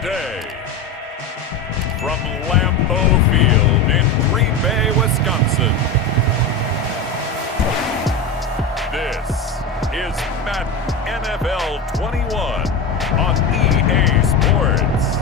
today. From Lambeau Field in Green Bay, Wisconsin. This is Madden NFL 21 on EA Sports.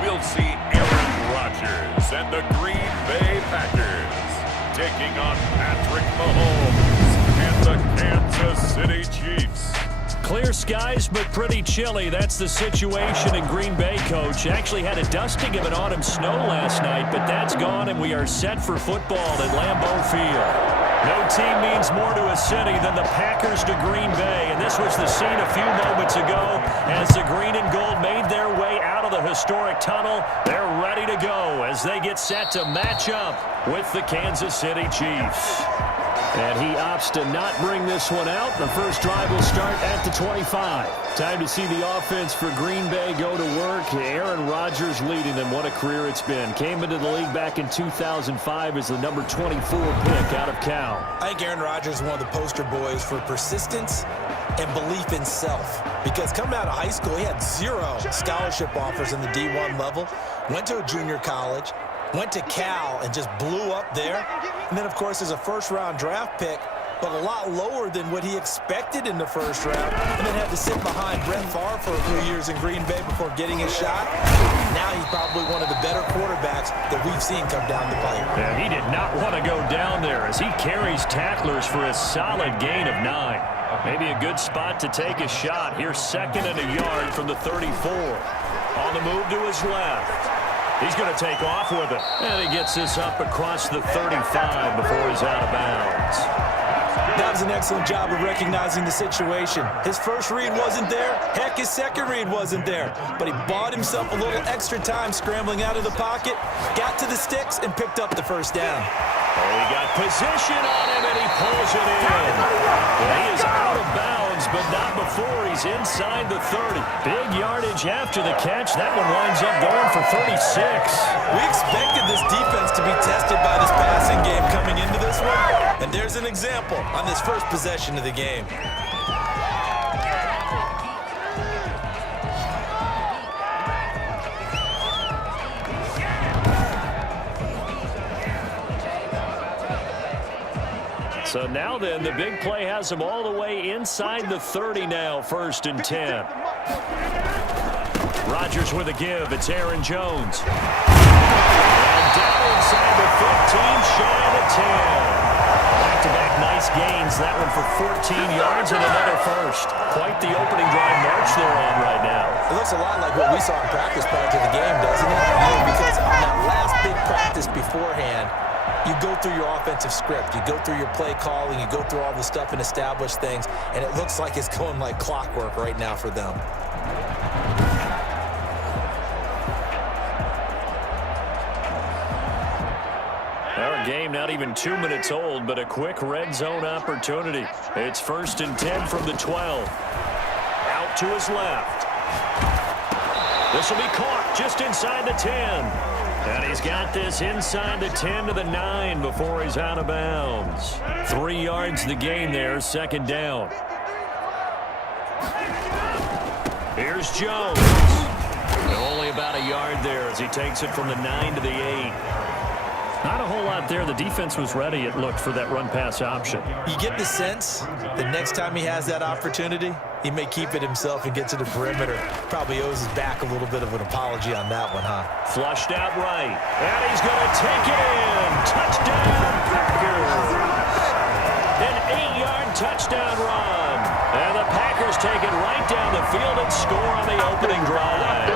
We'll see Aaron Rodgers and the Green Bay Packers taking on Patrick Mahomes and the Kansas City Chiefs. Clear skies, but pretty chilly. That's the situation in Green Bay, Coach. Actually had a dusting of an autumn snow last night, but that's gone, and we are set for football at Lambeau Field. No team means more to a city than the Packers to Green Bay, and this was the scene a few moments ago as the green and gold made their way out of the historic tunnel. They're ready to go as they get set to match up with the Kansas City Chiefs. And he opts to not bring this one out. The first drive will start at the 25. Time to see the offense for Green Bay go to work. Aaron Rodgers leading them. What a career it's been. Came into the league back in 2005 as the number 24 pick out of Cal. I think Aaron Rodgers is one of the poster boys for persistence and belief in self. Because coming out of high school, he had 0 scholarship offers in the D1 level. Went to a junior college. Went to Cal and just blew up there. And then, of course, as a first-round draft pick, but a lot lower than what he expected in the first round. And then had to sit behind Brett Favre for a few years in Green Bay before getting his shot. Now he's probably one of the better quarterbacks that we've seen come down the pipe. Yeah, he did not want to go down there as he carries tacklers for a solid gain of 9. Maybe a good spot to take a shot. Here's 2nd and a yard from the 34. On the move to his left. He's going to take off with it. And he gets this up across the 35 before he's out of bounds. That was an excellent job of recognizing the situation. His first read wasn't there. Heck, his second read wasn't there. But he bought himself a little extra time scrambling out of the pocket, got to the sticks, and picked up the first down. Oh, he got position on him, and he pulls it in. Well, he is out of bounds, but not before he's inside the 30. Big yardage after the catch. That one winds up going for 36. We expected this defense to be tested by this passing game coming into this one. And there's an example on this first possession of the game. So now then, the big play has him all the way inside the 30 now, 1st and 10. Rodgers with a give. It's Aaron Jones. And down inside the 15, shy of the 10. Back-to-back nice gains. That one for 14 yards and another first. Quite the opening drive march they're on right now. It looks a lot like what we saw in practice prior to the game, doesn't it? Because on that last big practice beforehand, you go through your offensive script. You go through your play calling. You go through all the stuff and establish things. And it looks like it's going like clockwork right now for them. Our game not even 2 minutes old, but a quick red zone opportunity. It's 1st and 10 from the 12. Out to his left. This will be caught just inside the 10. And he's got this inside the 10 to the 9 before he's out of bounds. 3 yards the gain there, 2nd down. Here's Jones. And only about a yard there as he takes it from the 9 to the 8. Not a whole lot there. The defense was ready, it looked, for that run-pass option. You get the sense that next time he has that opportunity, he may keep it himself and get to the perimeter. Probably owes his back a little bit of an apology on that one, huh? Flushed out right. And he's going to take it in. Touchdown, Packers. An 8-yard touchdown run. And the Packers take it right down the field and score on the opening drive.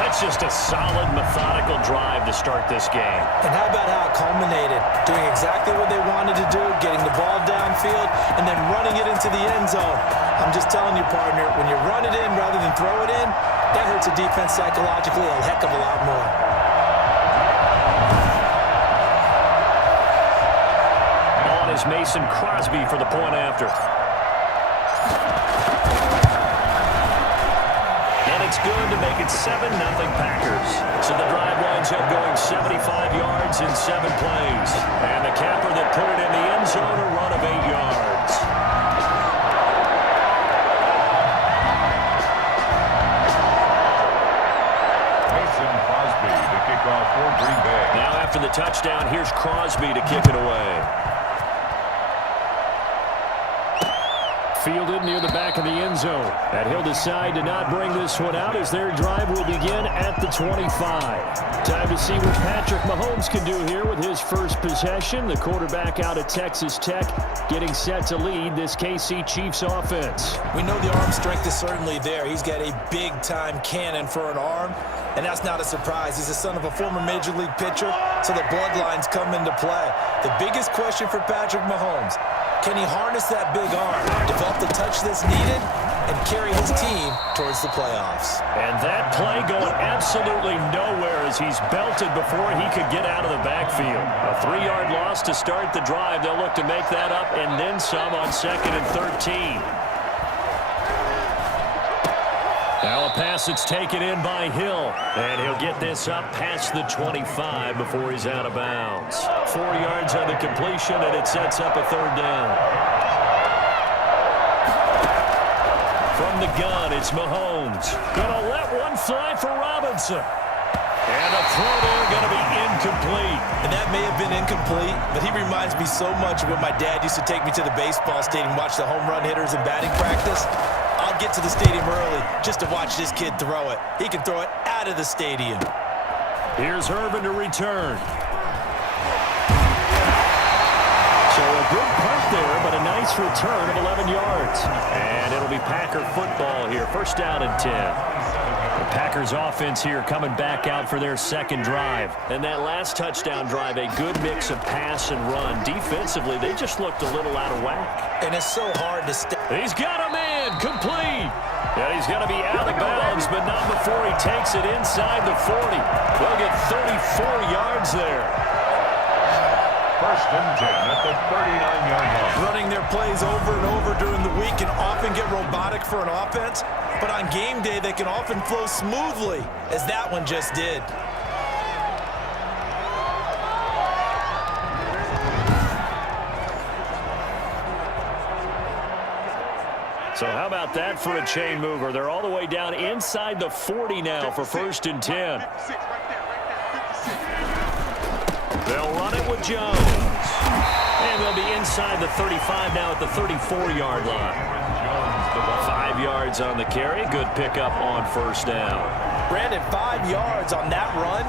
That's just a solid, methodical drive to start this game. And how about how it culminated? Doing exactly what they wanted to do, getting the ball downfield, and then running it into the end zone. I'm just telling you, partner, when you run it in rather than throw it in, that hurts a defense psychologically a heck of a lot more. On is Mason Crosby for the point after. And it's good to make it 7-0 Packers. So the drive winds up going 75 yards in 7 plays. And the capper that put it in the end zone, a run of 8 yards. Mason Crosby to kick off for Green Bay. Now after the touchdown, here's Crosby to kick it away. Fielded near the back of the end zone. And he'll decide to not bring this one out as their drive will begin at the 25. Time to see what Patrick Mahomes can do here with his first possession. The quarterback out of Texas Tech getting set to lead this KC Chiefs offense. We know the arm strength is certainly there. He's got a big-time cannon for an arm, and that's not a surprise. He's the son of a former Major League pitcher, so the bloodlines come into play. The biggest question for Patrick Mahomes: can he harness that big arm, develop the touch that's needed, and carry his team towards the playoffs? And that play going absolutely nowhere as he's belted before he could get out of the backfield. A 3-yard loss to start the drive. They'll look to make that up and then some on 2nd and 13. Now a pass that's taken in by Hill. And he'll get this up past the 25 before he's out of bounds. 4 yards on the completion, and it sets up a 3rd down. From the gun, it's Mahomes. Gonna let one fly for Robinson. And a throw there gonna be incomplete. And that may have been incomplete, but he reminds me so much of when my dad used to take me to the baseball stadium, watch the home run hitters in batting practice. I'll get to the stadium early just to watch this kid throw it. He can throw it out of the stadium. Here's Urban to return. So a good punt there, but a nice return of 11 yards. And it'll be Packer football here. 1st down and 10. The Packers offense here coming back out for their 2nd drive. And that last touchdown drive, a good mix of pass and run. Defensively, they just looked a little out of whack. And it's so hard to stay. He's got a man, complete. And he's going to be out of bounds, but not before he takes it inside the 40. They'll get 34 yards there. 1st and 10 at the 39-yard line. Running their plays over and over during the week can often get robotic for an offense, but on game day they can often flow smoothly, as that one just did. So how about that for a chain mover? They're all the way down inside the 40 now for 1st and 10. They'll run it with Jones. And they'll be inside the 35 now at the 34-yard line. 5 yards on the carry. Good pickup on 1st down. Brandon, 5 yards on that run.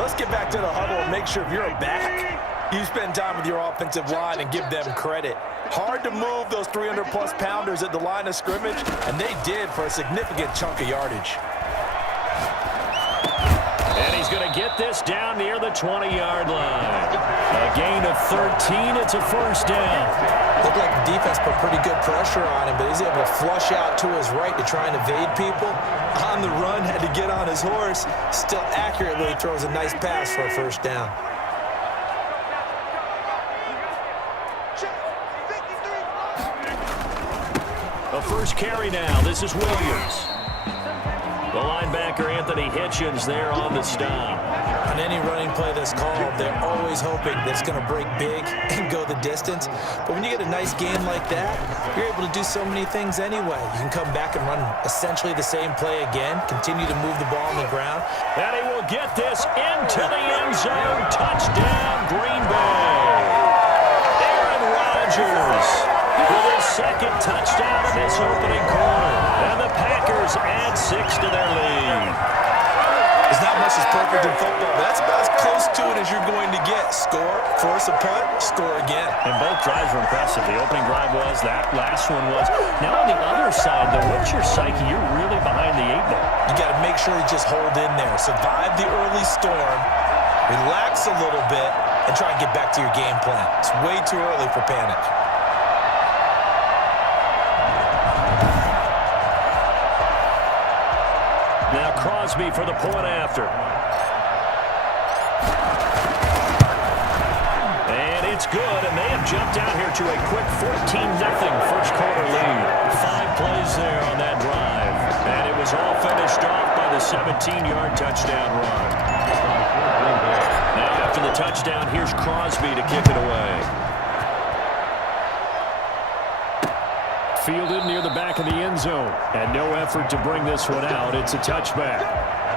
Let's get back to the huddle and make sure if you're a back, you spend time with your offensive line and give them credit. Hard to move those 300-plus pounders at the line of scrimmage, and they did for a significant chunk of yardage. And he's going to get this down near the 20-yard line. A gain of 13. It's a 1st down. Looked like the defense put pretty good pressure on him, but he's able to flush out to his right to try and evade people. On the run, had to get on his horse. Still accurately throws a nice pass for a 1st down. The first carry now. This is Williams. The linebacker, Anthony Hitchens, there on the stop. On any running play that's called, they're always hoping that it's going to break big and go the distance. But when you get a nice game like that, you're able to do so many things anyway. You can come back and run essentially the same play again, continue to move the ball on the ground. And he will get this into the end zone. Touchdown, Green Bay. Aaron Rodgers with his 2nd touchdown in this opening quarter. And the Packers add 6 to their lead. There's not much that's perfect in football, but that's about as close to it as you're going to get. Score, force a punt, score again. And both drives were impressive. The opening drive was, that last one was. Now on the other side, though, what's your psyche? You're really behind the 8 ball. You got to make sure you just hold in there. Survive the early storm, relax a little bit, and try and get back to your game plan. It's way too early for panic. Now Crosby for the point after. And it's good, and they have jumped out here to a quick 14-0 first quarter lead. 5 plays there. was all finished off by the 17-yard touchdown run. Now after the touchdown, here's Crosby to kick it away. Fielded near the back of the end zone. And no effort to bring this one out. It's a touchback.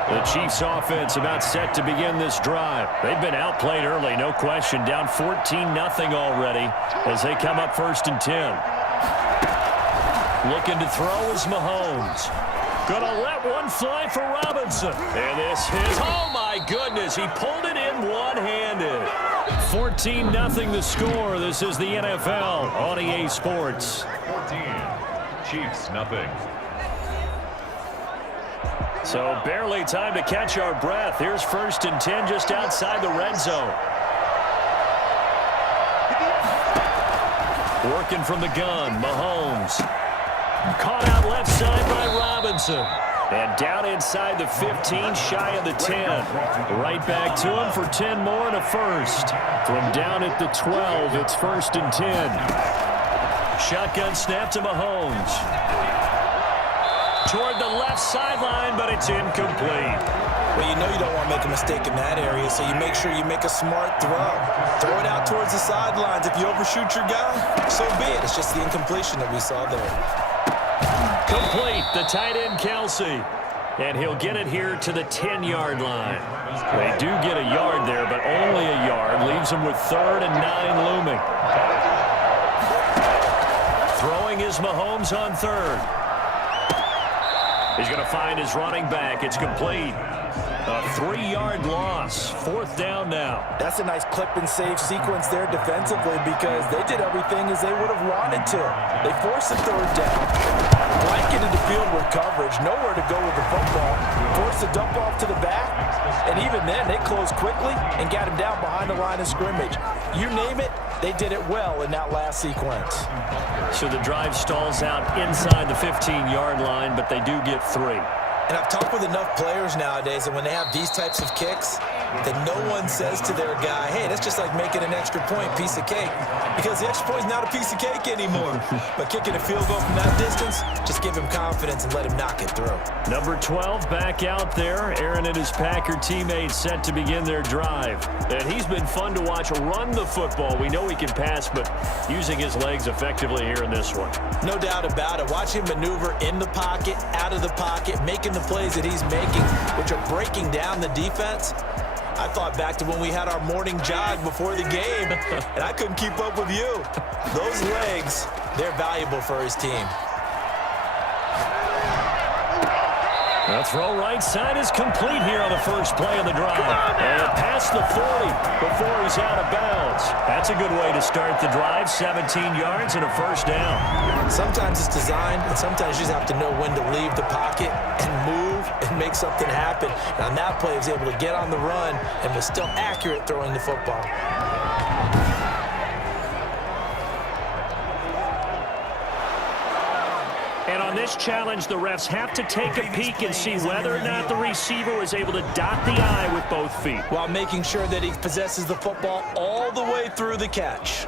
The Chiefs offense about set to begin this drive. They've been outplayed early, no question. Down 14-0 already as they come up 1st and 10. Looking to throw is Mahomes. Gonna let one fly for Robinson. And this is, oh my goodness, he pulled it in one-handed. 14-0 the score. This is the NFL on EA Sports. 14, Chiefs nothing. So barely time to catch our breath. Here's 1st and 10 just outside the red zone. Working from the gun, Mahomes. Caught out left side by Robinson. And down inside the 15, shy of the 10. Right back to him for 10 more and a first. From down at the 12, it's 1st and 10. Shotgun snap to Mahomes. Toward the left sideline, but it's incomplete. Well, you know you don't want to make a mistake in that area, so you make sure you make a smart throw. Throw it out towards the sidelines. If you overshoot your guy, so be it. It's just the incompletion that we saw there. Complete, the tight end, Kelsey. And he'll get it here to the 10-yard line. They do get a yard there, but only a yard. Leaves them with 3rd and 9 looming. Throwing is Mahomes on 3rd. He's going to find his running back. It's complete. A 3-yard loss. 4th down now. That's a nice clip and save sequence there defensively because they did everything as they would have wanted to. They forced the 3rd down, blanketed the field with coverage, nowhere to go with the football, forced the dump off to the back, and even then they closed quickly and got him down behind the line of scrimmage. You name it, they did it well in that last sequence. So the drive stalls out inside the 15-yard line, but they do get 3. And I've talked with enough players nowadays that when they have these types of kicks, that no one says to their guy, hey, that's just like making an extra point, piece of cake. Because the extra point is not a piece of cake anymore. But kicking a field goal from that distance, just give him confidence and let him knock it through. Number 12 back out there. Aaron and his Packer teammates set to begin their drive. And he's been fun to watch run the football. We know he can pass, but using his legs effectively here in this one. No doubt about it. Watch him maneuver in the pocket, out of the pocket, making the plays that he's making, which are breaking down the defense. I thought back to when we had our morning jog before the game, and I couldn't keep up with you. Those legs, they're valuable for his team. The throw right side is complete here on the first play of the drive. And past the 40 before he's out of bounds. That's a good way to start the drive. 17 yards and a first down. Sometimes it's designed, and sometimes you just have to know when to leave the pocket and move and make something happen. And on that play, he was able to get on the run and was still accurate throwing the football. And on this challenge, the refs have to take a peek and see whether or not the receiver was able to dot the I with both feet, while making sure that he possesses the football all the way through the catch.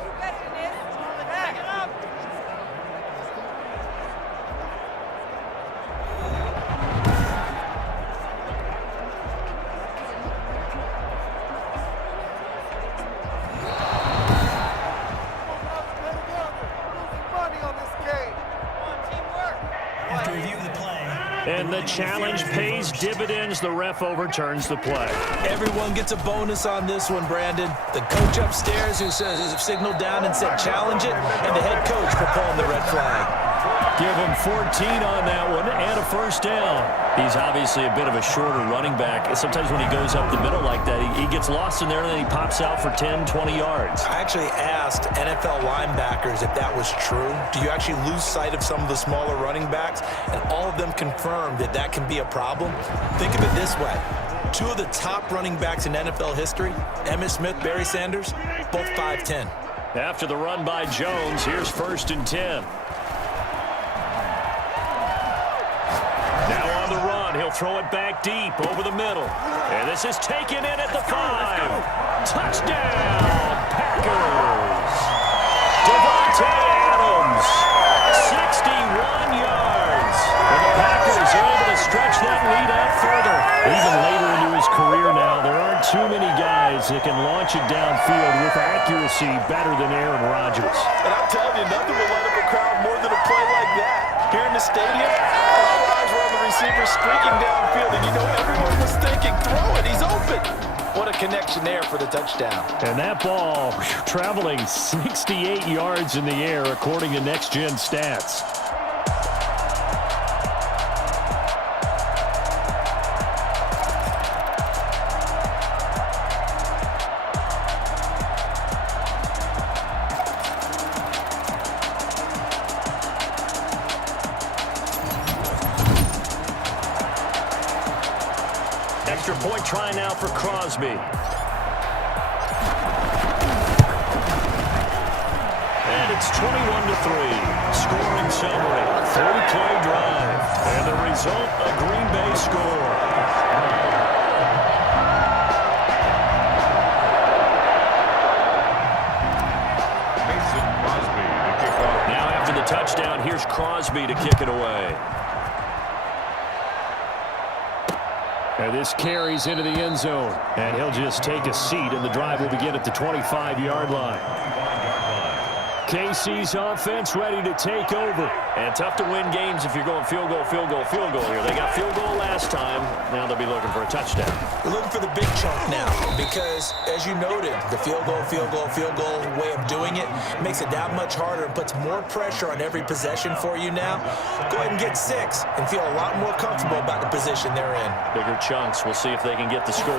And the challenge pays dividends. The ref overturns the play. Everyone gets a bonus on this one, Brandon. The coach upstairs who says signaled down and said challenge it, and the head coach for pulling the red flag. Give him 14 on that one and a first down. He's obviously a bit of a shorter running back. Sometimes when he goes up the middle like that, he gets lost in there and then he pops out for 10, 20 yards. I actually asked NFL linebackers if that was true. Do you actually lose sight of some of the smaller running backs? And all of them confirmed that that can be a problem. Think of it this way. Two of the top running backs in NFL history, Emmitt Smith, Barry Sanders, both 5'10". After the run by Jones, here's 1st and 10. Now on the run, he'll throw it back deep over the middle. And this is taken in at the 5. Touchdown, Packers. Devontae Adams, 61 yards. And the Packers are able to stretch launch it downfield with accuracy better than Aaron Rodgers. And I'm telling you, nothing will light up a crowd more than a play like that. Here in the stadium, all eyes were on the receiver streaking downfield, and you know everyone was thinking, throw it, he's open. What a connection there for the touchdown. And that ball traveling 68 yards in the air, according to Next Gen Stats. Extra point try now for Crosby. And it's 21-3. Scoring summary. 3-play drive. And the result, a Green Bay score. Now after the touchdown, here's Crosby to kick it away. And this carries into the end zone. And he'll just take a seat, and the drive will begin at the 25-yard line. KC's offense ready to take over. And tough to win games if you're going field goal, field goal, field goal here. They got field goal last time. Now they'll be looking for a touchdown. They're looking for the big chunk now because, as you noted, the field goal way of doing it makes it that much harder and puts more pressure on every possession for you now. Go ahead and get 6 and feel a lot more comfortable about the position they're in. Bigger chunks. We'll see if they can get the score.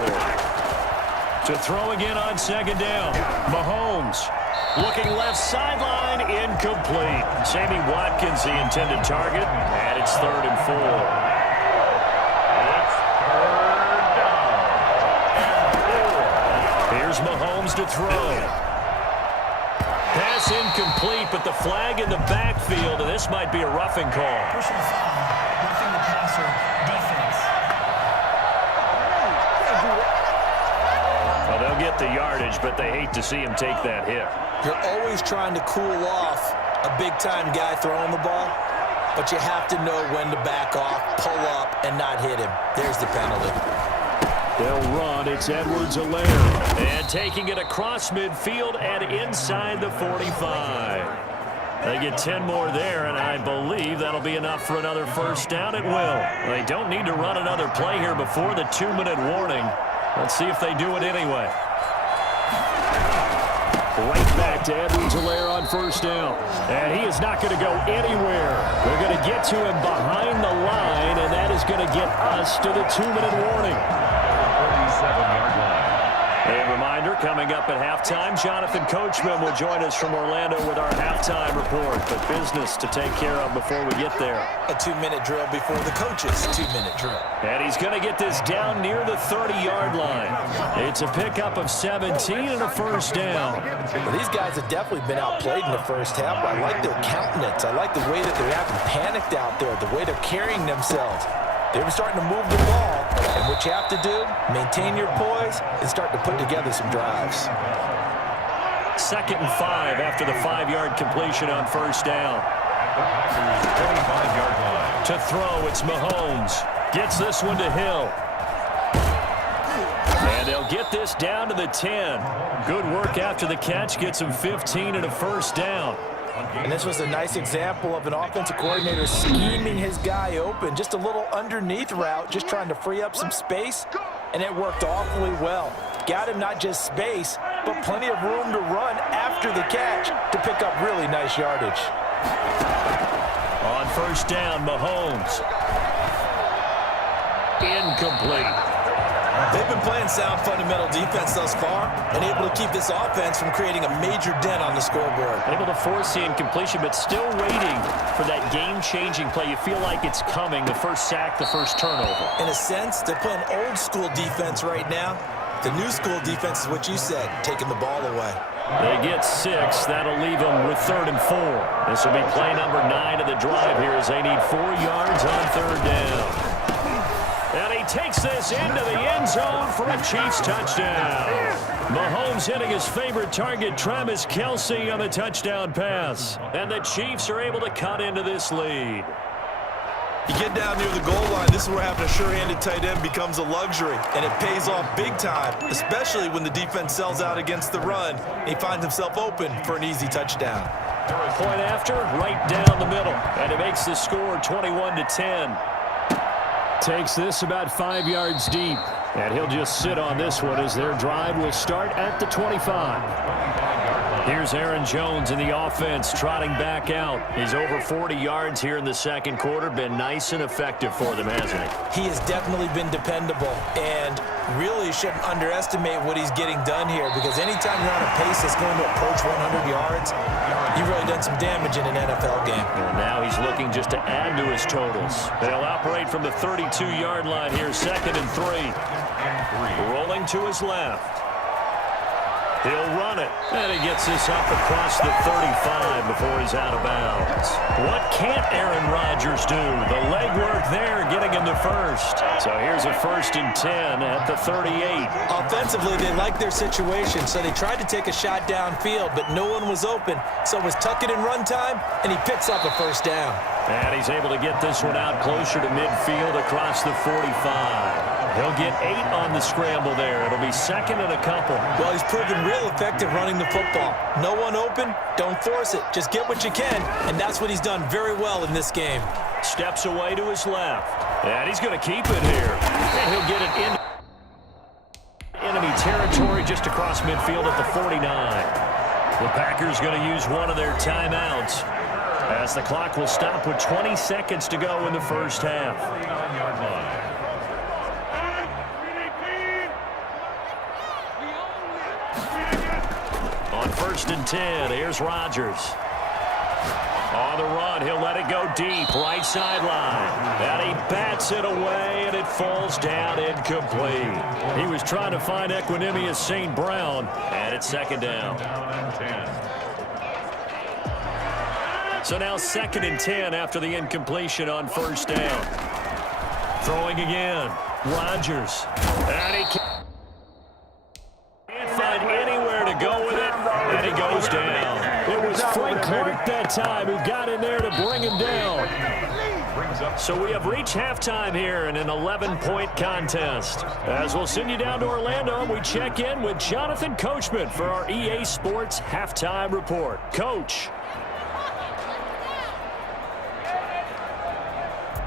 To throw again on second down. Mahomes. Looking left sideline, incomplete. Sammy Watkins, the intended target, and it's 3rd and 4. Here's Mahomes to throw. Pass incomplete, but the flag in the backfield, and this might be a roughing call. Personal foul, roughing the passer, defense. Well, they'll get the yardage, but they hate to see him take that hit. You're always trying to cool off a big-time guy throwing the ball, but you have to know when to back off, pull up, and not hit him. There's the penalty. They'll run. It's Edwards-Helaire. And taking it across midfield and inside the 45. They get 10 more there, and I believe that'll be enough for another first down. It will. They don't need to run another play here before the 2-minute warning. Let's see if they do it anyway. Right back to Edwards-Helaire on first down. And he is not going to go anywhere. They're going to get to him behind the line, and that is going to get us to the 2-minute warning. 37-yard line. A reminder, coming up at halftime, Jonathan Coachman will join us from Orlando with our halftime report. But business to take care of before we get there. A 2-minute drill before the coach's 2-minute drill. And he's going to get this down near the 30-yard line. It's a pickup of 17 and a first down. Well, these guys have definitely been outplayed in the first half. I like their countenance. I like the way that they're acting panicked out there, the way they're carrying themselves. They're starting to move the ball. And what you have to do, maintain your poise and start to put together some drives. 2nd and 5 after the 5-yard completion on first down. 25-yard line. To throw, it's Mahomes. Gets this one to Hill. And they'll get this down to the 10. Good work after the catch. Gets him 15 and a first down. And this was a nice example of an offensive coordinator scheming his guy open. Just a little underneath route, just trying to free up some space. And it worked awfully well. Got him not just space, but plenty of room to run after the catch to pick up really nice yardage. On first down, Mahomes. Incomplete. They've been playing sound fundamental defense thus far and able to keep this offense from creating a major dent on the scoreboard. Able to force the incompletion, but still waiting for that game-changing play. You feel like it's coming, the first sack, the first turnover. In a sense, they're playing old-school defense right now. The new school defense is what you said, taking the ball away. They get 6. That'll leave them with 3rd and 4. This will be play number 9 of the drive here as they need 4 yards on 3rd down. And he takes this into the end zone for a Chiefs touchdown. Mahomes hitting his favorite target, Travis Kelce, on the touchdown pass. And the Chiefs are able to cut into this lead. You get down near the goal line, this is where having a sure-handed tight end becomes a luxury, and it pays off big time, especially when the defense sells out against the run. He finds himself open for an easy touchdown. Point after, right down the middle, and it makes the score 21-10. Takes this about 5 yards deep, and he'll just sit on this one as their drive will start at the 25. Here's Aaron Jones in the offense, trotting back out. He's over 40 yards here in the second quarter. Been nice and effective for them, hasn't he? He has definitely been dependable, and really shouldn't underestimate what he's getting done here, because anytime you're on a pace that's going to approach 100 yards, you've really done some damage in an NFL game. And now he's looking just to add to his totals. They'll operate from the 32-yard line here, 2nd and 3. Rolling to his left. He'll run it, and he gets this up across the 35 before he's out of bounds. What can't Aaron Rodgers do? The legwork there getting him to first. So here's a 1st and 10 at the 38. Offensively, they like their situation, so they tried to take a shot downfield, but no one was open. So it was tuck it in run time, and he picks up a 1st down. And he's able to get this one out closer to midfield across the 45. He'll get 8 on the scramble there. It'll be 2nd and a couple. Well, he's proven real effective running the football. No one open, don't force it. Just get what you can, and that's what he's done very well in this game. Steps away to his left. And he's going to keep it here. And he'll get it in enemy territory just across midfield at the 49. The Packers going to use one of their timeouts, as the clock will stop with 20 seconds to go in the first half. On 1st and 10, here's Rodgers. On the run, he'll let it go deep, right sideline. And he bats it away, and it falls down incomplete. He was trying to find Equinemius St. Brown, and it's 2nd down. So now 2nd and 10 after the incompletion on 1st down. Throwing again, Rodgers. And he can't find anywhere to go with it, and he goes down. It was Frank Clark that time who got in there to bring him down. So we have reached halftime here in an 11-point contest. As we'll send you down to Orlando, we check in with Jonathan Coachman for our EA Sports Halftime Report. Coach.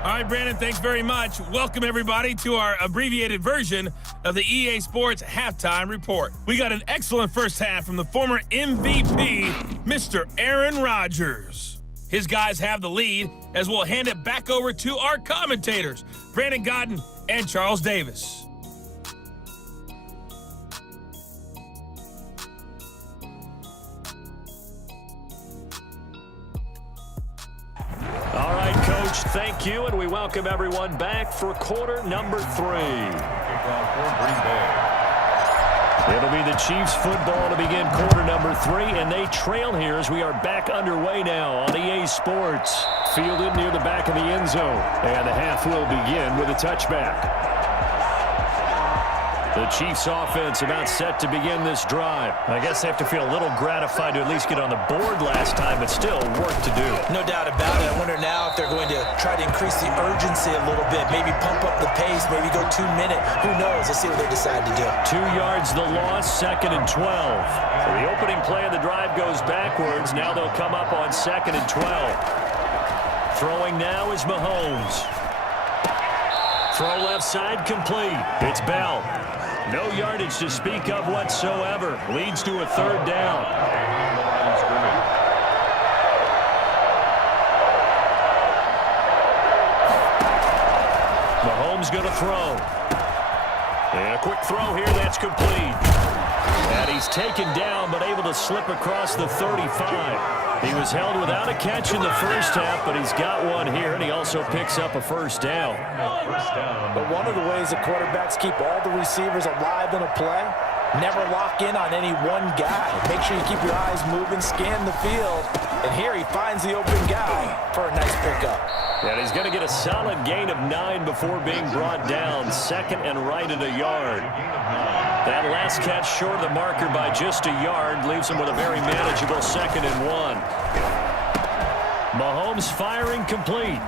All right, Brandon, thanks very much. Welcome, everybody, to our abbreviated version of the EA Sports Halftime Report. We got an excellent first half from the former MVP, Mr. Aaron Rodgers. His guys have the lead, as we'll hand it back over to our commentators, Brandon Godden and Charles Davis. All right, Coach, thank you, and we welcome everyone back for quarter number 3. It'll be the Chiefs football to begin quarter number 3, and they trail here as we are back underway now on EA Sports. Fielded near the back of the end zone, and the half will begin with a touchback. The Chiefs offense about set to begin this drive. I guess they have to feel a little gratified to at least get on the board last time, but still work to do. No doubt about it. I wonder now if they're going to try to increase the urgency a little bit, maybe pump up the pace, maybe go 2-minute. Who knows? Let's see what they decide to do. 2 yards the loss, 2nd and 12. So the opening play of the drive goes backwards. Now they'll come up on 2nd and 12. Throwing now is Mahomes. Throw left side complete. It's Bell. No yardage to speak of whatsoever. Leads to a 3rd down. Mahomes going to throw. And a quick throw here, that's complete. And he's taken down, but able to slip across the 35. He was held without a catch in the first half, but he's got one here, and he also picks up a 1st down. But one of the ways that quarterbacks keep all the receivers alive in a play, never lock in on any one guy. Make sure you keep your eyes moving, scan the field, and here he finds the open guy for a nice pickup. And he's going to get a solid gain of 9 before being brought down. 2nd and right at a yard. That last catch short of the marker by just a yard leaves him with a very manageable 2nd and 1. Mahomes firing complete.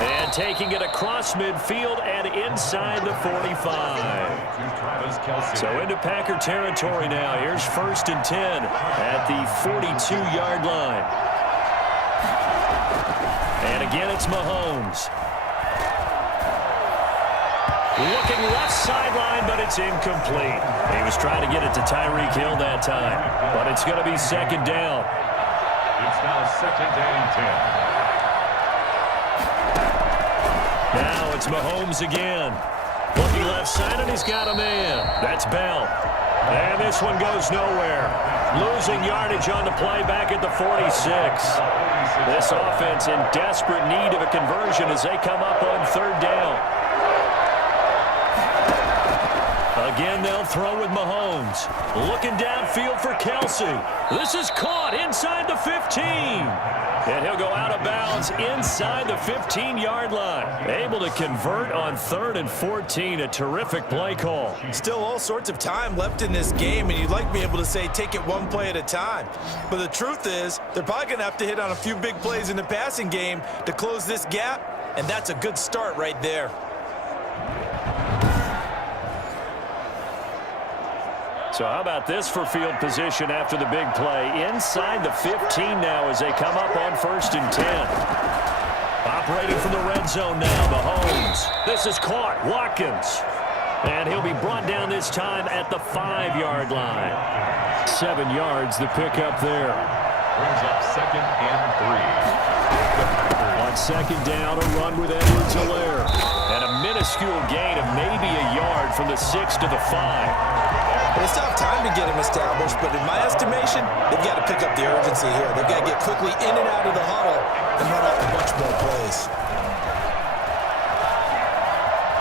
And taking it across midfield and inside the 45. So into Packer territory now. Here's 1st and 10 at the 42-yard line. And again, it's Mahomes. Looking left sideline, but it's incomplete. He was trying to get it to Tyreek Hill that time. But it's going to be 2nd down. It's now 2nd and 10. Now it's Mahomes again. Looking left side, and he's got a man. That's Bell. And this one goes nowhere. Losing yardage on the play back at the 46. This offense in desperate need of a conversion as they come up on 3rd down. Again, they'll throw with Mahomes. Looking downfield for Kelsey. This is caught inside the 15. And he'll go out of bounds inside the 15-yard line. Able to convert on 3rd and 14. A terrific play call. Still all sorts of time left in this game, and you'd like to be able to say take it one play at a time. But the truth is, they're probably going to have to hit on a few big plays in the passing game to close this gap, and that's a good start right there. So how about this for field position after the big play? Inside the 15 now as they come up on 1st and 10. Operating from the red zone now, Mahomes. This is caught. Watkins. And he'll be brought down this time at the 5-yard line. 7 yards, the pickup there. Brings up 2nd and 3. On 2nd down, a run with Edwards-Helaire. And a minuscule gain of maybe a yard from the 6 to the 5. Well, it's tough time to get him established, but in my estimation, they've got to pick up the urgency here. They've got to get quickly in and out of the huddle and run off a bunch more plays.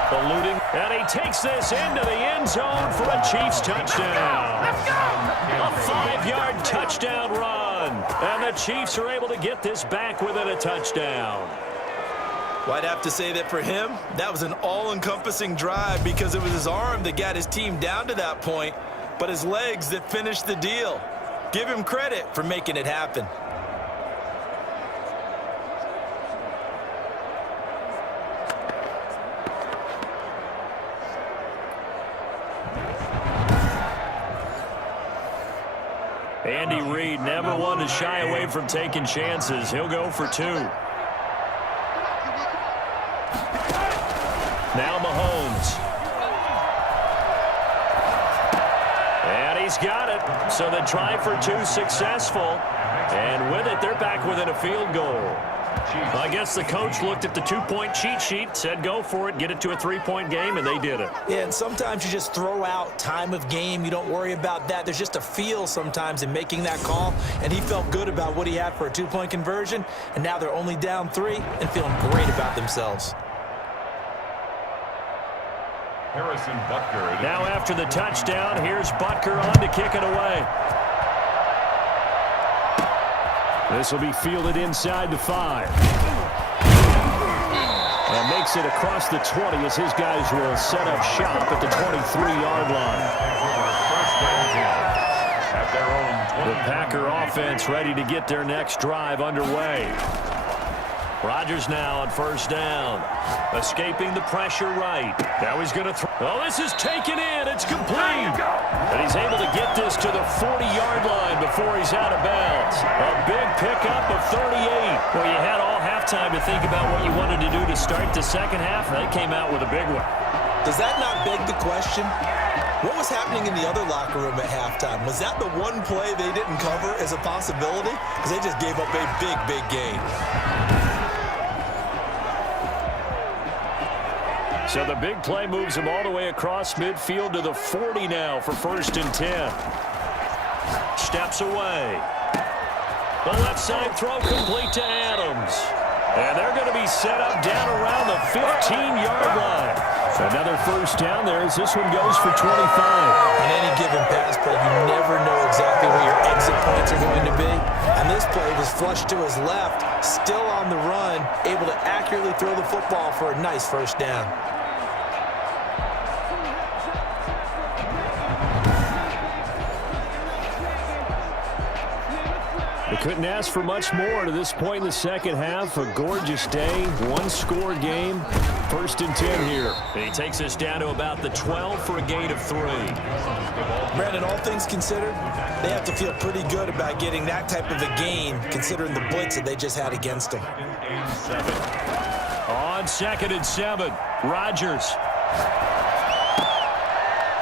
Eluding, and he takes this into the end zone for a Chiefs touchdown. A 5-yard touchdown run, and the Chiefs are able to get this back within a touchdown. Well, I'd have to say that for him, that was an all-encompassing drive because it was his arm that got his team down to that point, but his legs that finished the deal. Give him credit for making it happen. Andy Reid never one to shy away from taking chances. He'll go for 2. Now Mahomes. And he's got it. So the try for 2 successful. And with it, they're back within a field goal. I guess the coach looked at the 2-point cheat sheet, said go for it, get it to a 3-point game, and they did it. Yeah, and sometimes you just throw out time of game. You don't worry about that. There's just a feel sometimes in making that call, and he felt good about what he had for a 2-point conversion, and now they're only down 3 and feeling great about themselves. Harrison Butker. Now after the touchdown, here's Butker on to kick it away. This will be fielded inside the 5. And makes it across the 20 as his guys will set up shop at the 23-yard line. The Packer offense ready to get their next drive underway. Rodgers now on 1st down. Escaping the pressure right. Now he's going to throw. Oh, this is taken in. It's complete. And he's able to get this to the 40-yard line before he's out of bounds. A big pickup of 38. Well, you had all halftime to think about what you wanted to do to start the second half. They came out with a big one. Does that not beg the question? What was happening in the other locker room at halftime? Was that the one play they didn't cover as a possibility? Because they just gave up a big, big gain. So the big play moves him all the way across midfield to the 40 now for 1st and 10. Steps away. The left side throw complete to Adams. And they're going to be set up down around the 15-yard line. Another 1st down there as this one goes for 25. In any given pass play, you never know exactly where your exit points are going to be. And this play was flushed to his left, still on the run, able to accurately throw the football for a nice 1st down. The couldn't ask for much more to this point in the second half. A gorgeous day, one-score game, 1st and 10 here. And he takes us down to about the 12 for a gain of 3. Brandon, all things considered, they have to feel pretty good about getting that type of a gain, considering the blitz that they just had against them. On 2nd and 7, Rodgers.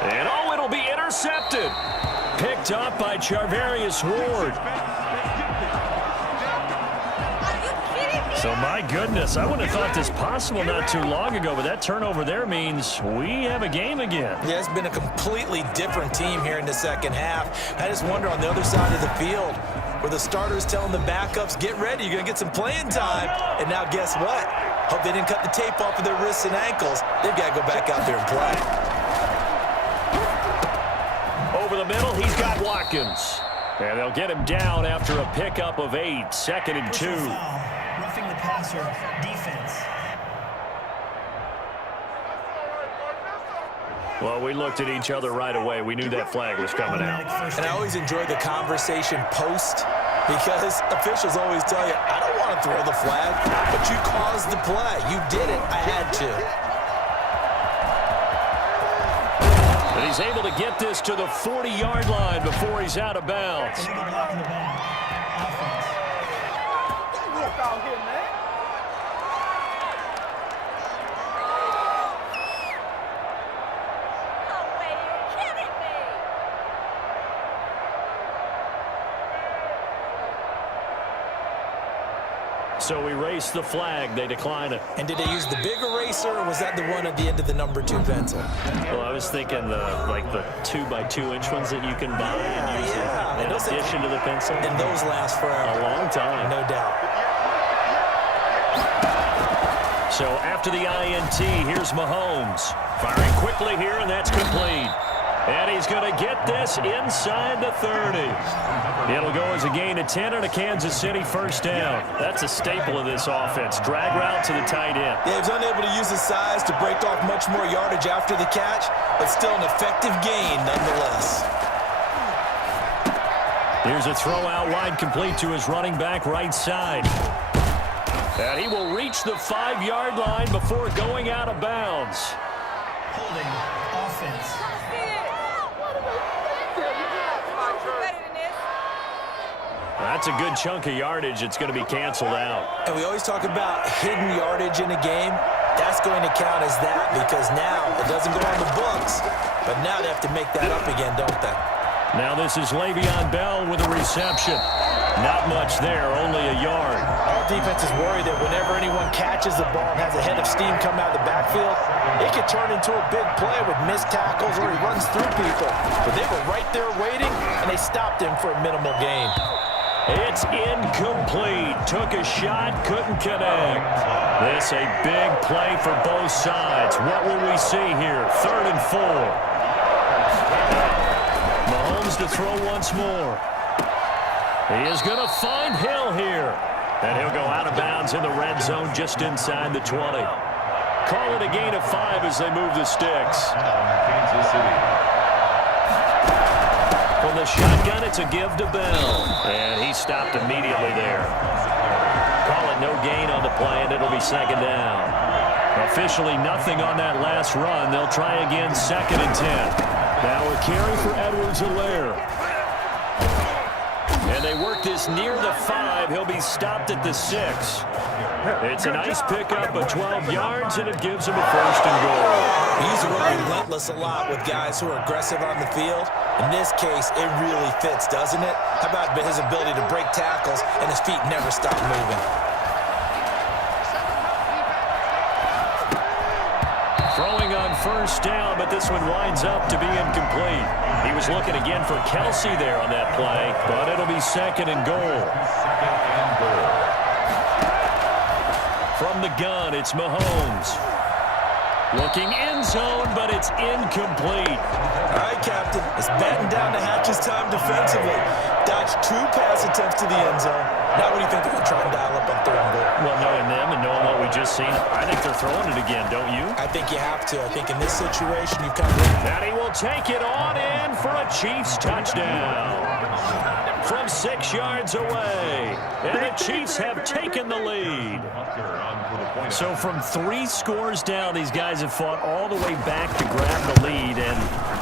And it'll be intercepted. Picked up by Charvarius Ward. So, my goodness, I wouldn't have thought this possible not too long ago, but that turnover there means we have a game again. Yeah, it's been a completely different team here in the second half. I just wonder on the other side of the field, where the starters telling the backups, get ready, you're going to get some playing time. And now guess what? Hope they didn't cut the tape off of their wrists and ankles. They've got to go back out there and play. Over the middle, he's got Watkins. And they'll get him down after a pickup of 8, 2nd and 2. Roughing the passer, defense. Well, we looked at each other right away. We knew that flag was coming out. And I always enjoy the conversation post, because officials always tell you, I don't want to throw the flag, but you caused the play. You did it. I had to. And he's able to get this to the 40-yard line before he's out of bounds. Illegal block in the back. Offense. Out here, man. No way, you're kidding me. So we race the flag. They decline it. And did they use the big eraser, or was that the one at the end of the number 2 pencil? Well, I was thinking the 2x2-inch ones that you can buy and use in addition to the pencil. And those last forever. A long time. No doubt. So after the INT, here's Mahomes. Firing quickly here, and that's complete. And he's going to get this inside the 30. It'll go as a gain of 10 on a Kansas City first down. That's a staple of this offense. Drag route to the tight end. Yeah, he was unable to use his size to break off much more yardage after the catch, but still an effective gain nonetheless. Here's a throw out wide, complete to his running back right side. And he will reach the 5-yard line before going out of bounds. Holding offense. That's a good chunk of yardage. It's going to be canceled out. And we always talk about hidden yardage in a game. That's going to count as that, because now it doesn't go on the books, but now they have to make that up again, don't they? Now this is Le'Veon Bell with a reception. Not much there, only a yard. All defenses worry that whenever anyone catches the ball and has a head of steam come out of the backfield, it could turn into a big play with missed tackles or he runs through people. But they were right there waiting, and they stopped him for a minimal gain. It's incomplete. Took a shot, couldn't connect. This a big play for both sides. What will we see here? 3rd and 4. Mahomes to throw once more. He is going to find Hill here. And he'll go out of bounds in the red zone just inside the 20. Call it a gain of 5 as they move the sticks. Kansas City. From the shotgun, it's a give to Bell. And he stopped immediately there. Call it no gain on the play, and it'll be 2nd down. Officially nothing on that last run. They'll try again 2nd and 10. Now a carry for Edwards-Helaire. And they work this near the 5. He'll be stopped at the 6. It's a nice pickup of 12 yards, and it gives him a 1st and goal. He's really relentless a lot with guys who are aggressive on the field. In this case, it really fits, doesn't it? How about his ability to break tackles and his feet never stop moving? Throwing on 1st down, but this one winds up to be incomplete. He was looking again for Kelsey there on that play, but it'll be 2nd and goal. From the gun, it's Mahomes. Looking end zone, but it's incomplete. All right, Captain. It's batten down to Hatch's time defensively. Dodged 2 pass attempts to the end zone. Now what do you think they're going to try and dial up on 3rd and goal? Well, knowing them and knowing what we just seen, I think they're throwing it again, don't you? I think you have to. I think in this situation, you've kind of... And he will take it on in for a Chiefs touchdown. from 6 yards away. And the Chiefs have taken the lead. So from 3 scores down, these guys have fought all the way back to grab the lead. And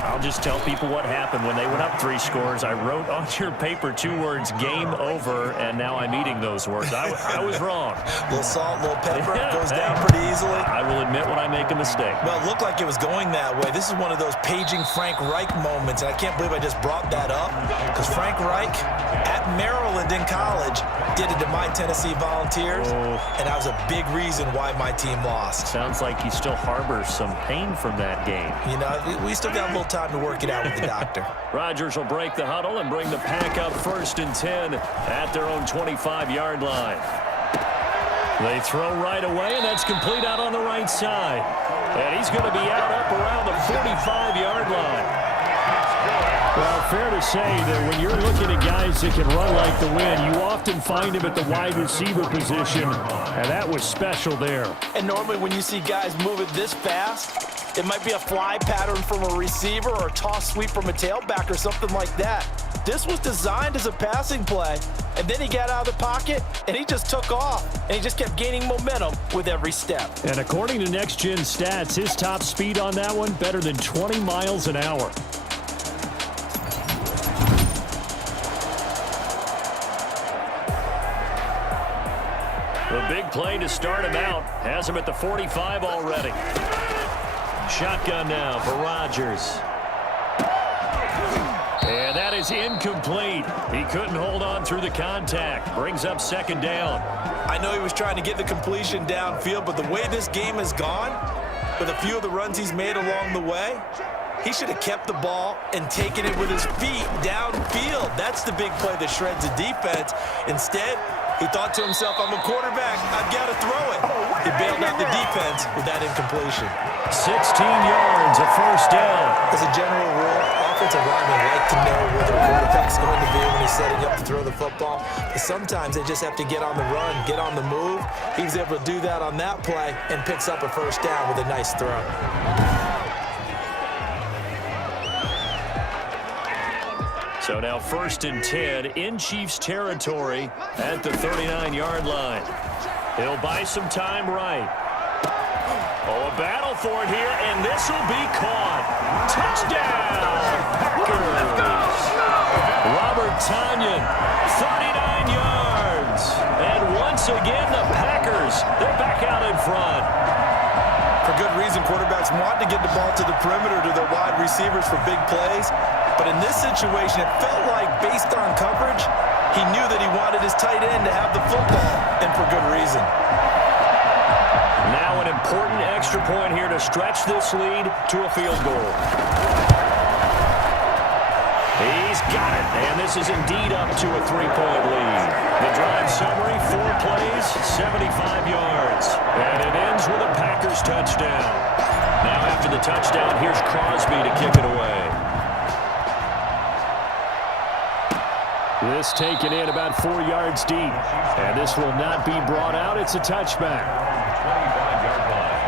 I'll just tell people what happened when they went up 3 scores. I wrote on your paper 2 words, game over, and now I'm eating those words. I was wrong. A little salt, a little pepper, goes down pretty easily. I will admit when I make a mistake. Well, it looked like it was going that way. This is one of those paging Frank Reich moments, and I can't believe I just brought that up, because Frank Reich at Maryland in college did it to my Tennessee Volunteers, and that was a big reason why my team lost. Sounds like he still harbors some pain from that game. You know, we still got a little time to work it out with the doctor. Rodgers will break the huddle and bring the pack up 1st and 10 at their own 25-yard line. They throw right away, and that's complete out on the right side. And he's going to be out up around the 45-yard line. Well, fair to say that when you're looking at guys that can run like the wind, you often find him at the wide receiver position, and that was special there. And normally when you see guys move it this fast, it might be a fly pattern from a receiver or a toss sweep from a tailback or something like that. This was designed as a passing play, and then he got out of the pocket, and he just took off, and he just kept gaining momentum with every step. And according to Next Gen Stats, his top speed on that one, better than 20 miles an hour. The big play to start him out has him at the 45 already. Shotgun now for Rodgers. And that is incomplete. He couldn't hold on through the contact. Brings up 2nd down. I know he was trying to get the completion downfield, but the way this game has gone, with a few of the runs he's made along the way, he should have kept the ball and taken it with his feet downfield. That's the big play that shreds the defense. Instead, he thought to himself, I'm a quarterback, I've got to throw it. He bailed out the defense with that incompletion. 16 yards, a 1st down. As a general rule, offensive linemen like to know where their quarterback's going to be when he's setting up to throw the football. But sometimes they just have to get on the run, get on the move. He was able to do that on that play and picks up a 1st down with a nice throw. So now 1st and 10 in Chiefs territory at the 39-yard line. He'll buy some time right. Oh, a battle for it here, and this will be caught. Touchdown, Packers. Robert Tonyan, 39 yards. And once again, the Packers, they're back out in front. For good reason, quarterbacks want to get the ball to the perimeter to their wide receivers for big plays. But in this situation, it felt like, based on coverage, he knew that he wanted his tight end to have the football, and for good reason. Now an important extra point here to stretch this lead to a field goal. He's got it, and this is indeed up to a 3-point lead. The drive summary, 4 plays, 75 yards. And it ends with a Packers touchdown. Now after the touchdown, here's Crosby to kick it away. This taken in about 4 yards deep. And this will not be brought out. It's a touchback.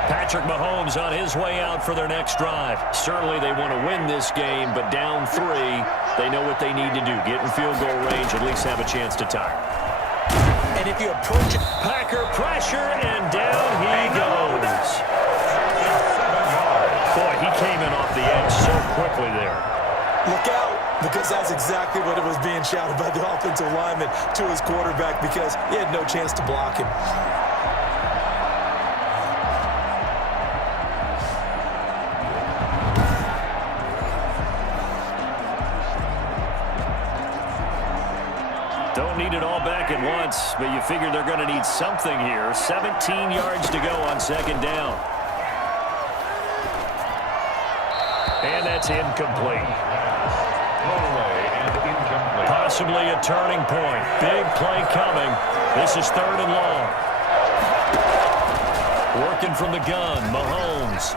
Patrick Mahomes on his way out for their next drive. Certainly they want to win this game, but down 3, they know what they need to do. Get in field goal range, at least have a chance to tie. And if you approach it, Packer pressure, and down he goes. Boy, he came in off the edge so quickly there. look out, because that's exactly what it was being shouted by the offensive lineman to his quarterback, because he had no chance to block him. Don't need it all back at once, but you figure they're going to need something here. 17 yards to go on second down. And that's incomplete. Possibly a turning point. Big play coming. This is third and long. Working from the gun, Mahomes.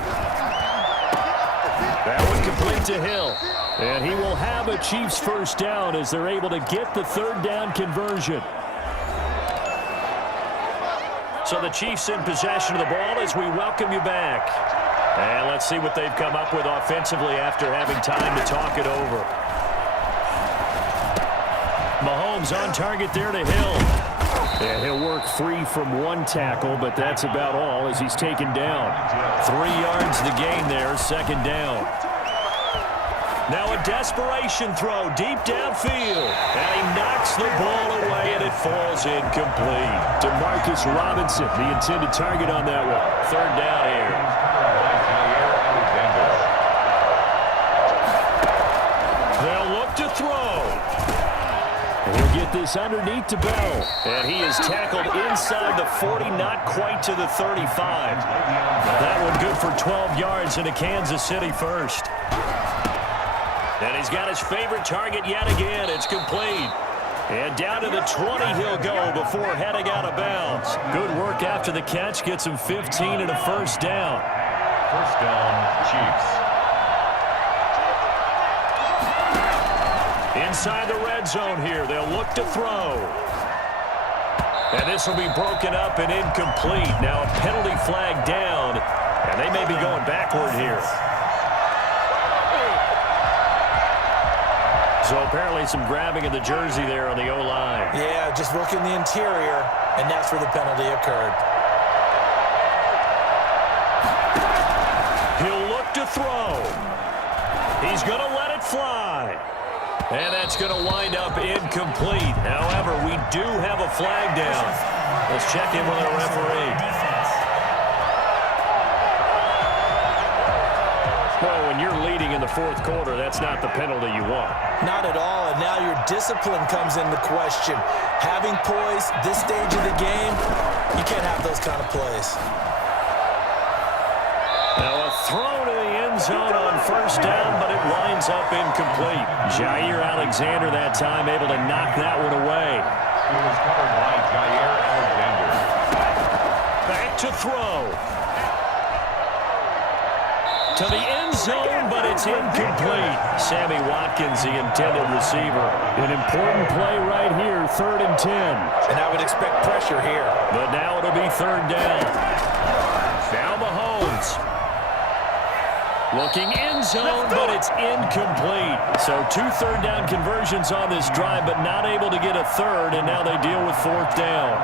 That one complete to Hill. And he will have a Chiefs first down as they're able to get the third down conversion. So the Chiefs in possession of the ball as we welcome you back. And let's see what they've come up with offensively after having time to talk it over. Mahomes on target there to Hill. And he'll work free from one tackle, but that's about all as he's taken down. 3 yards to gain there, second down. Now a desperation throw deep downfield. And he knocks the ball away, and it falls incomplete. DeMarcus Robinson, the intended target on that one. Third down here. They'll look to throw. And he'll get this underneath to Bell. And he is tackled inside the 40, not quite to the 35. That one good for 12 yards and a Kansas City first. And he's got his favorite target yet again. It's complete. And down to the 20 he'll go before heading out of bounds. Good work after the catch. Gets him 15 and a first down. First down, Chiefs. Inside the red zone here. They'll look to throw. And this will be broken up and incomplete. Now a penalty flag down. And they may be going backward here. So apparently some grabbing of the jersey there on the O-line. Yeah, just working the interior, and that's where the penalty occurred. He'll look to throw. He's going to let it fly. And that's going to wind up incomplete. However, we do have a flag down. Let's check in with our referee. Well, when you're leading in the fourth quarter, that's not the penalty you want. Not at all, and now your discipline comes into question. Having poise this stage of the game, you can't have those kind of plays. Now a throw to the end zone on first down, but it winds up incomplete. Jair Alexander that time able to knock that one away. It was covered by Jair Alexander. Back to throw. To the end zone, but it's incomplete. Sammy Watkins, the intended receiver. An important play right here, 3rd and 10. And I would expect pressure here. But now it'll be 3rd down. Now Mahomes. Looking end zone, but it's incomplete. So 2 third down conversions on this drive, but not able to get a third, and now they deal with 4th down.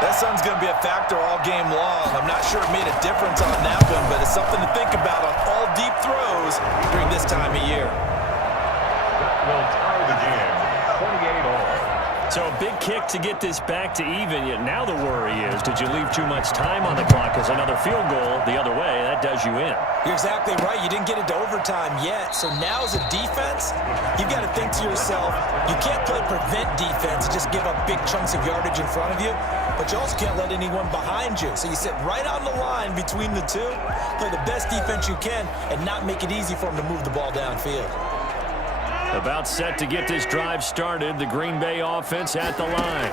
That sun's going to be a factor all game long. I'm not sure it made a difference on that one, but it's something to think about on all deep throws during this time of year. That will tie the game, 28 all. So a big kick to get this back to even, yet now the worry is, did you leave too much time on the clock? Because another field goal the other way, that does you in. You're exactly right. You didn't get into overtime yet. So now as a defense, you've got to think to yourself, you can't play prevent defense and just give up big chunks of yardage in front of you. But you also can't let anyone behind you. So you sit right on the line between the two, play the best defense you can, and not make it easy for them to move the ball downfield. About set to get this drive started. The Green Bay offense at the line.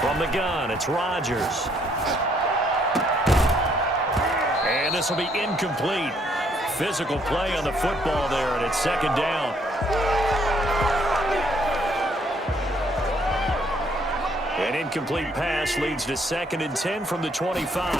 From the gun, it's Rodgers. And this will be incomplete. Physical play on the football there, and it's 2nd down. An incomplete pass leads to 2nd and 10 from the 25.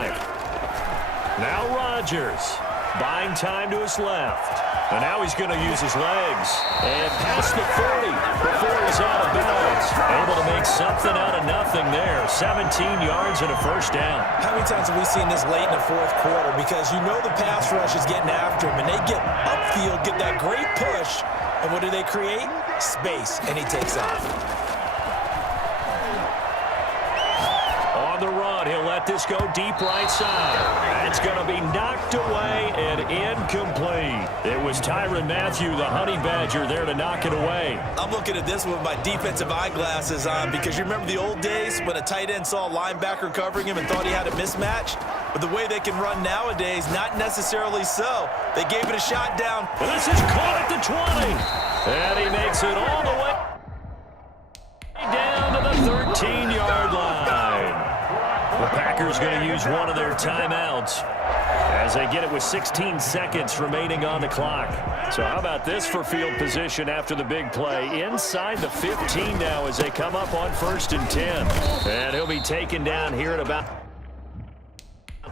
Now Rodgers buying time to his left. And now he's going to use his legs. And past the 40 before he's out of bounds. Able to make something out of nothing there. 17 yards and a first down. How many times have we seen this late in the fourth quarter? Because you know the pass rush is getting after him, and they get upfield, get that great push, and what do they create? Space, and he takes off. On the run, he'll let this go deep right side. It's going to be knocked away and incomplete. It was Tyrann Mathieu, the Honey Badger, there to knock it away. I'm looking at this with my defensive eyeglasses on because you remember the old days when a tight end saw a linebacker covering him and thought he had a mismatch? But the way they can run nowadays, not necessarily so. They gave it a shot down. This is caught at the 20. And he makes it all the way down to the 13-yard line. The Packers going to use one of their timeouts as they get it with 16 seconds remaining on the clock. So how about this for field position after the big play? Inside the 15 now as they come up on 1st and 10. And he'll be taken down here at about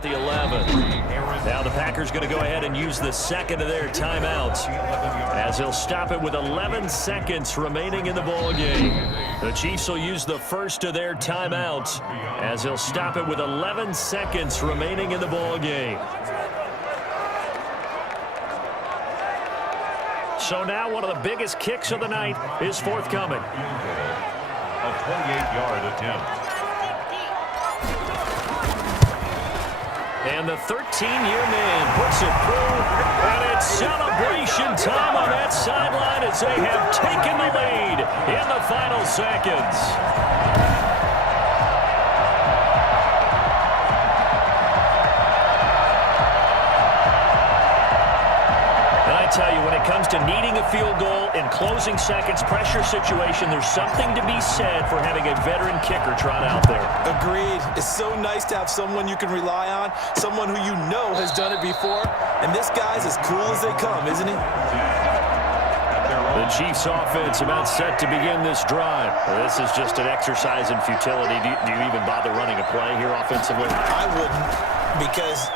at the 11. Now the Packers going to go ahead and use the second of their timeouts as they'll stop it with 11 seconds remaining in the ball game. The Chiefs will use the first of their timeouts as they'll stop it with 11 seconds remaining in the ball game. So now one of the biggest kicks of the night is forthcoming. A 28-yard attempt. And the 13-year man puts it through, and it's celebration time on that sideline as they have taken the lead in the final seconds. Tell you, when it comes to needing a field goal in closing seconds, pressure situation, there's something to be said for having a veteran kicker trot out there. Agreed. It's so nice to have someone you can rely on, someone who you know has done it before, and this guy's as cool as they come, isn't he? The Chiefs offense about set to begin this drive. This is just an exercise in futility. Do you even bother running a play here offensively? I wouldn't, because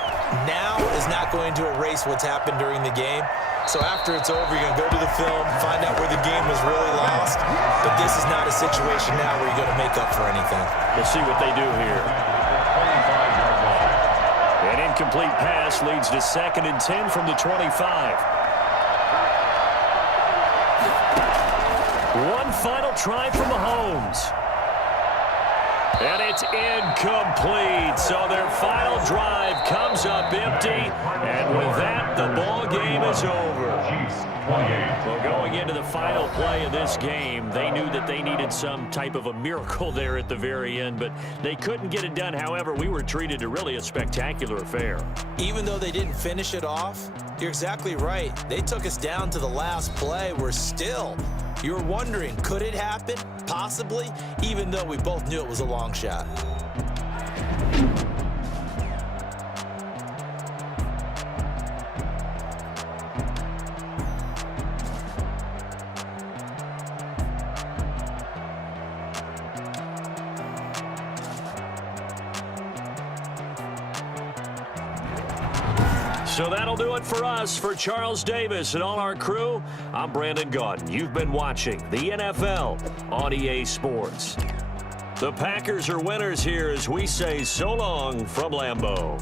now is not going to erase what's happened during the game. So after it's over, you're going to go to the film, find out where the game was really lost. But this is not a situation now where you're going to make up for anything. We'll see what they do here. An incomplete pass leads to 2nd and 10 from the 25. One final try from Mahomes. And it's incomplete. So their final drive comes up empty. And with that, the ball game is over. Well, going into the final play of this game, they knew that they needed some type of a miracle there at the very end, but they couldn't get it done. However, we were treated to really a spectacular affair. Even though they didn't finish it off, you're exactly right. They took us down to the last play. You're wondering, could it happen? Possibly, even though we both knew it was a long shot. So that'll do it for us. For Charles Davis and all our crew, I'm Brandon Gaudin. You've been watching the NFL on EA Sports. The Packers are winners here as we say so long from Lambeau.